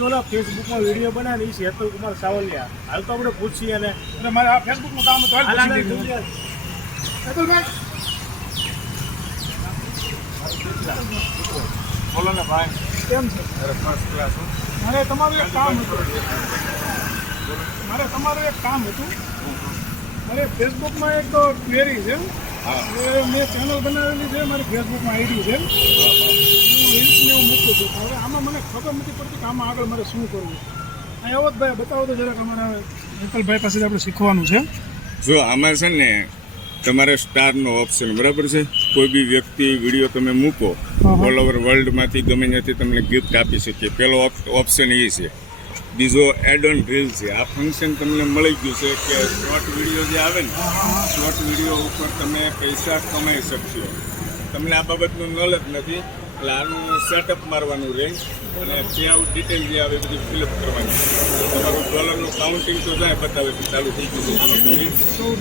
જો ઓલા ફેસબુકમાં વીડિયો બનાવે ને એ છે કુમાર સાવલિયા. હાલ તો આપણે પૂછીએ અને અને મારે આ ફેસબુકનું કામ. અતુલભાઈ બોલો ને ભાઈ. કેમ છે? અરે ફર્સ્ટ ક્લાસ મારે તમારું એક કામ હતું. મારે તમારું એક કામ હતું. મારે ફેસબુકમાં એક ક્વેરી છે. મેં ચેનલ બનાવેલી છે. મારી ફેસબુકમાં આઈડી છે. તો હવે આમાં મને ખબર નથી પડતી કે આમાં આગળ મારે શું કરવું. અહીંયા ભાઈ બતાવો તો જરાક અમારા વિઠ્ઠલભાઈ પાસેથી આપણે શીખવાનું છે. જો આમાં છે ને તમારે સ્ટારનો ઓપ્શન બરાબર છે. કોઈ બી વ્યક્તિ વીડિયો તમે મૂકો. ઓલ ઓવર વર્લ્ડમાંથી ગમે ત્યાંથી તમને ગિફ્ટ આપી શકીએ પહેલો ઓપ્શન એ છે. બીજો એડ ઓન રીલ છે. આ ફંક્શન તમને મળી ગયું છે કે શોર્ટ વીડિયો જે આવે ને શોર્ટ વીડિયો ઉપર તમે પૈસા કમાઈ શકશો. તમને આ બાબતનું નોલેજ નથી. એટલે આનું સેટઅપ મારવાનું રહે અને ત્યાં ડિટેલ જે આવે બધું ફિલઅપ કરવાની. તમારું ડોલરનું કાઉન્ટિંગ તો જાય બતાવે કે ચાલુ થઈ ગયું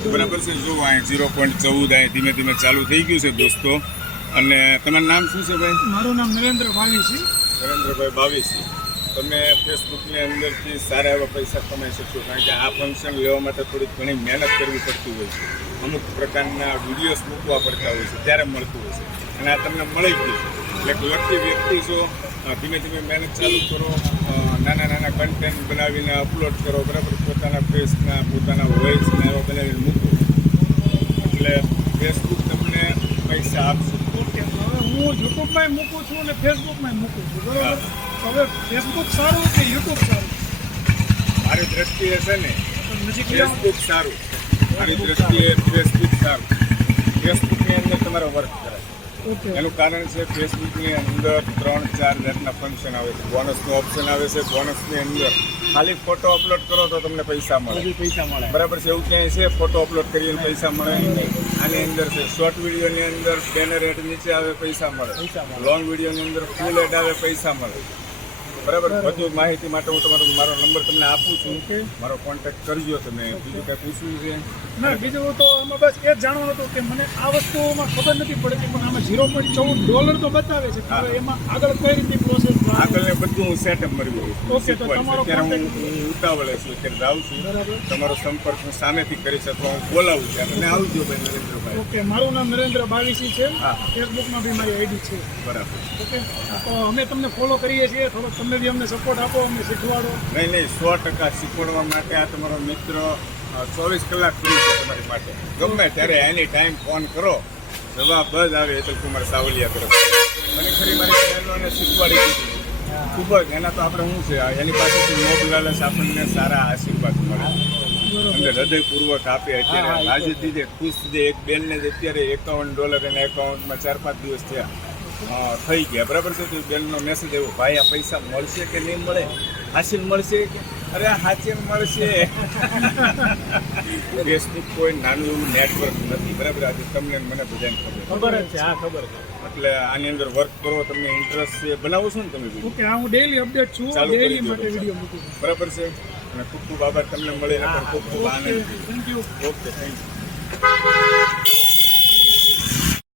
છે બરાબર છે? જો અહીં ઝીરો પોઈન્ટ ચૌદ આ ધીમે ધીમે ચાલુ થઈ ગયું છે દોસ્તો. અને તમારું નામ શું છે ભાઈ? મારું નામ નરેન્દ્ર ભાવી છે. નરેન્દ્રભાઈ બાવીસી. તમે ફેસબુકની અંદરથી સારા એવા પૈસા કમાઈ શકશો, કારણ કે આ ફંક્શન લેવા માટે થોડીક ઘણી મહેનત કરવી પડતી હોય છે. અમુક પ્રકારના વિડીયોઝ મૂકવા પડતા હોય છે, ત્યારે મળતું હોય છે. અને આ તમને મળી ગયું. એટલે લગતી વ્યક્તિ છો ધીમે ધીમે મહેનત ચાલુ કરો નાના નાના કન્ટેન્ટ બનાવીને અપલોડ કરો, બરાબર? પોતાના ફેસના પોતાના વોઇસના એવા બનાવીને મૂકો. એટલે ફેસબુક તમને પૈસા આપશે. હું યુટ્યુબમાં મૂકું છું અને ફેસબુકમાં મૂકું છું બરાબર? હવે ફેસબુક સારું કે યુટ્યુબ સારું? મારી દ્રષ્ટિએ છે ને ફેસબુક સારું. મારી દ્રષ્ટિએ ફેસબુક સારું. ફેસબુકની અંદર તમારો વર્ક કરે એનું કારણ છે ફેસબુકની અંદર ત્રણ ચાર જાતના ફંક્શન આવે છે. બોનસનું ઓપ્શન આવે છે. બોનસની અંદર ખાલી ફોટો અપલોડ કરો તો તમને પૈસા મળે. પૈસા મળે. બરાબર છે એવું ક્યાંય છે ફોટો અપલોડ કરીને પૈસા મળે? આની અંદર છે શોર્ટ વિડીયોની અંદર બેનર હેઠ નીચે આવે પૈસા મળે. લોંગ વિડીયોની અંદર ફૂલ એડ આવે પૈસા મળે. બરાબર? બધું માહિતી માટે હું તમારો મારો નંબર તમને આપું છું. મારો કોન્ટેક્ટ કરજો તમે. બીજું કાંઈ પૂછવું છે? ના બીજું તો આમાં બસ એ જ જાણવાનું હતું કે મને આ વસ્તુમાં ખબર નથી પડતી પણ આમાં ઝીરો પોઈન્ટ ચૌદ ડોલર તો બતાવે છે. એમાં આગળ કઈ રીતની પ્રોસેસ આગળ ને બધું હું સેટઅપ મળી ઓકે, તો તમારો અત્યારે હું હું ઉતાવળે છું અત્યારે જાઉં છું. બરાબર. તમારો સંપર્ક હું સામેથી કરીશ અથવા હું બોલાવું છું. અને આવજો ભાઈ નરેન્દ્રભાઈ. ઓકે મારું નામ નરેન્દ્ર બાવીસી છે. ફેસબુકમાં બી મારી આઈડી છે. બરાબર. ઓકે? તો અમે તમને ફોલો કરીએ છીએ. થોડોક તમે અમને સપોર્ટ આપો અમને શીખવાડો. નહીં નહીં સો ટકા શીખવાડવા માટે આ તમારો મિત્ર ચોવીસ કલાક ફ્રી છે તમારી માટે. ગમે ત્યારે એની ટાઈમ ફોન કરો જવાબ જ આવે હેતલ કુમાર સાવલિયા તરફ. મને ખરી મારી બહેનોને શીખવાડી દીધી. ખૂબ જ એના તો આપણે શું છે એની પાસેથી મોગ લાલચ આપણને સારા આશીર્વાદ મળે. અંદર હૃદયપૂર્વક આપે અત્યારે. આજે દીધે ખુશ છે એક બેનને જ અત્યારે એકાવન ડોલર એના એકાઉન્ટમાં ચાર પાંચ દિવસ થયા. થઈ ગયા. બરાબર છે? તો બેનનો મેસેજ આવ્યો ભાઈ આ પૈસા મળશે કે નહીં મળે? હાસિલ મળશે કે? અરે હાચે મળશે. ફેસબુક કોઈ નાનું એવું નેટવર્ક નથી. બરાબર? આજે તમને મને બધાને ખબર ખબર જ છે હા ખબર છે. એટલે આની અંદર વર્ક કરો તમને ઇન્ટરેસ્ટ છે. બનાવો છો ને તમે ઓકે હા હું ડેઈલી અપડેટ છું. ડેલી ડેઈલી માટે વિડિયો મૂકું બરાબર છે? અને ખૂબ ખૂબ આભાર. તમને મળે ખૂબ ખૂબ આનંદ. Thank you okay thank you